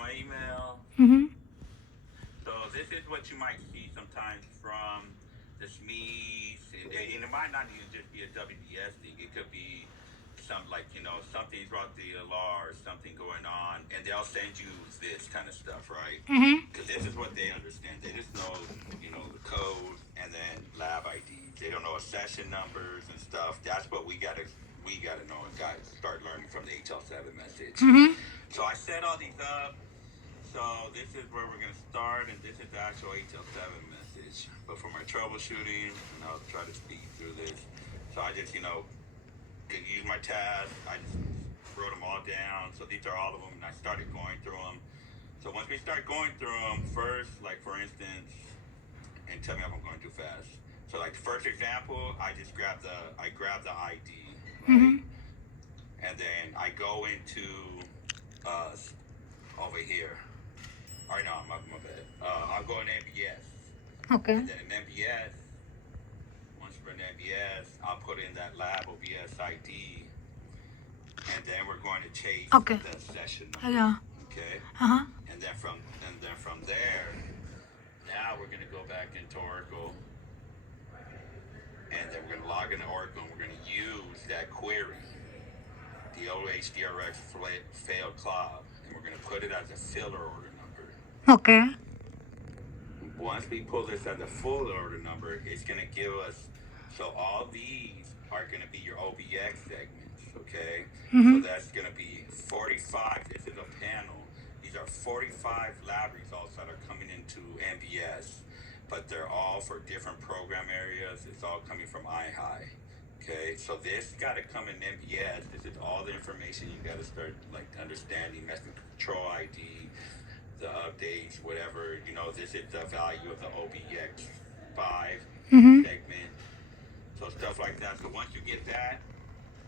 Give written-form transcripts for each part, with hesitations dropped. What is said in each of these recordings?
my email. Mm-hmm. So this is what you might see sometimes from the SMEs, and it might not even just be a WDS thing. It could be some like something's wrong with the LR or something going on, and they'll send you this kind of stuff, right? Mm-hmm. Because this is what they understand. They just know the code and then lab IDs. They don't know session numbers and stuff. That's what we gotta know and guys start learning from the HL7 message. Mm-hmm. So I set all these up. So this is where we're going to start, and this is the actual HL7 message. But for my troubleshooting, and I'll try to speed through this. So I just, could use my tabs. I just wrote them all down. So these are all of them, and I started going through them. So once we start going through them, first, like for instance, and tell me if I'm going too fast. So like the first example, I grab the ID, right? Mm-hmm. And then I go into over here. All right, no, my bad. I'll go in MBS. Okay. And then in MBS, once we're in MBS, I'll put in that lab OBS ID. And then we're going to chase the session number. Yeah. Okay? Uh-huh. And then from there, now we're going to go back into Oracle. And then we're going to log into Oracle, and we're going to use that query, the OHDRX failed cloud, and we're going to put it as a filler order number. Okay. Once we pull this as a full order number, it's going to give us, so all these are going to be your OBX segments, okay? Mm-hmm. So that's going to be 45, this is a panel. These are 45 lab results that are coming into MBS, but they're all for different program areas. It's all coming from iHigh, okay? So this got to come in MBS. This is all the information you got to start understanding, messing control ID, the updates, whatever, this is the value of the OBX5 Mm-hmm. segment. So stuff like that. So once you get that,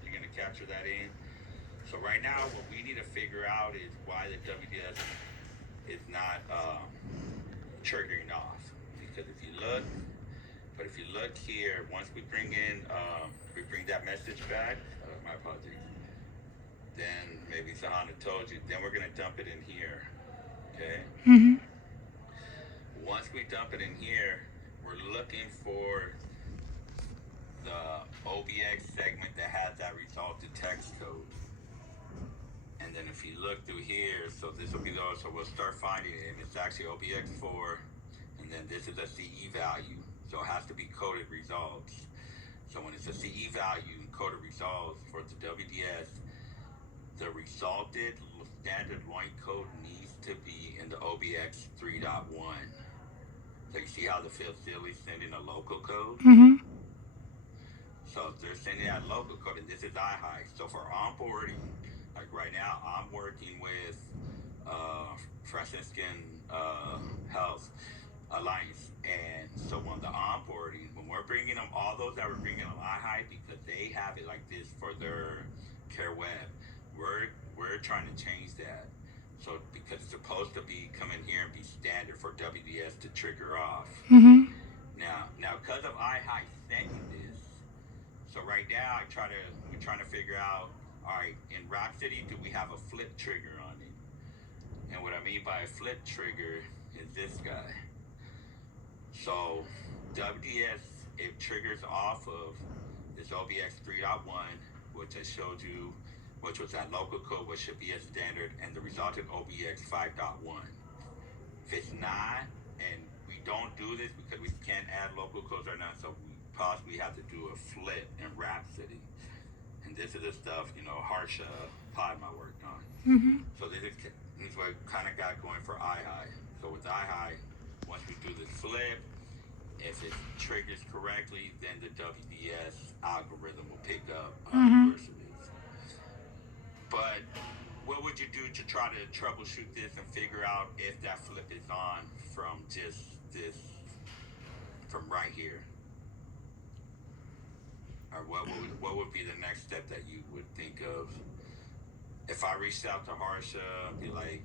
you're going to capture that in. So right now, what we need to figure out is why the WDS is not triggering off. Because if you look here, once we bring that message back, my apologies, then maybe Sahana told you, then we're going to dump it in here. Okay. Mm-hmm. Once we dump it in here, we're looking for the OBX segment that has that result to text code. And then if you look through here, so this will be so we'll start finding it, and it's actually OBX4, and then this is a CE value, so it has to be coded results. So when it's a CE value and coded results for the WDS, the resulted standard line code needs to be in the OBX 3.1. So you see how the field still is sending a local code? Mm-hmm. So they're sending that local code, and this is iHigh. So for onboarding, like right now, I'm working with Franciscan Health Alliance, and so on the onboarding, when we're bringing them, all those that we're bringing them iHigh, because they have it like this for their Care Web, we're trying to change that. So because it's supposed to be come in here and be standard for WDS to trigger off. Mm-hmm. Now because of iHigh sending this, so right now we're trying to figure out, all right, in Rhapsody, do we have a flip trigger on it? And what I mean by a flip trigger is this guy. So WDS, it triggers off of this OBX 3.1, which I showed you, which was that local code, which should be a standard, and the resulting OBX 5.1. If it's not, and we don't do this because we can't add local codes or not, so we possibly have to do a flip in Rhapsody. And this is the stuff, Harsha Padma worked on. Mm-hmm. So this is what we kind of got going for iHigh. So with iHigh, once we do this flip, if it triggers correctly, then the WDS algorithm will pick up versus. But what would you do to try to troubleshoot this and figure out if that flip is on from just this, from right here? Or what would be the next step that you would think of? If I reached out to Harsha and be like,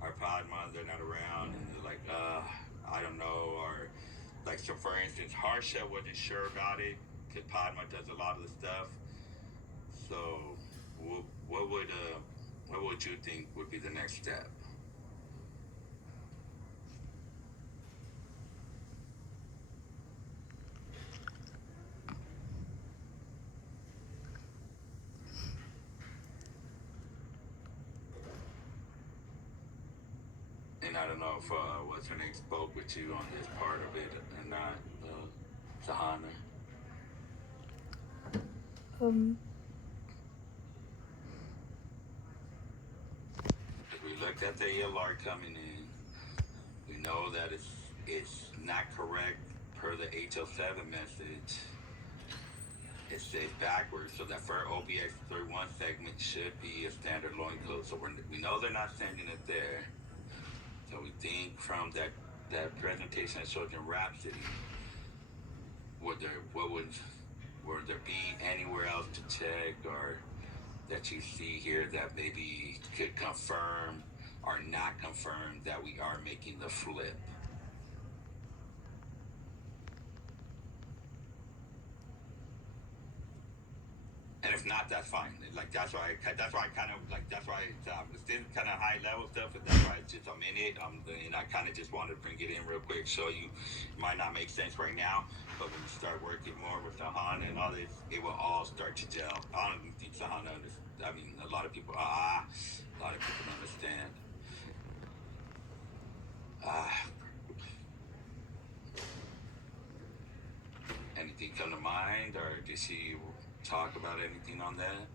our Padma, they're not around, and they're like, I don't know, or like, so for instance, Harsha wasn't sure about it, because Padma does a lot of the stuff. So what would you think would be the next step? I don't know if what's her name spoke with you on this part of it or not, Sahana. Um, If we looked at the ELR coming in, we know that it's not correct per the HL7 message. It says backwards, so that for OBX 31 segment should be a standard loin code. So we know they're not sending it there. So we think from that presentation that showed in Rhapsody, would there be anywhere else to check or that you see here that maybe could confirm or not confirm that we are making the flip? And if not, that's fine. Like that's why I kind of like that's why it's still kind of high level stuff, and that's why it's just a minute. And I kind of just wanted to bring it in real quick, show you. It might not make sense right now, but when you start working more with Sahana and all this, it will all start to gel. I don't even think Sahana understands. I mean, a lot of people understand. Anything come to mind, or did she talk about anything on that?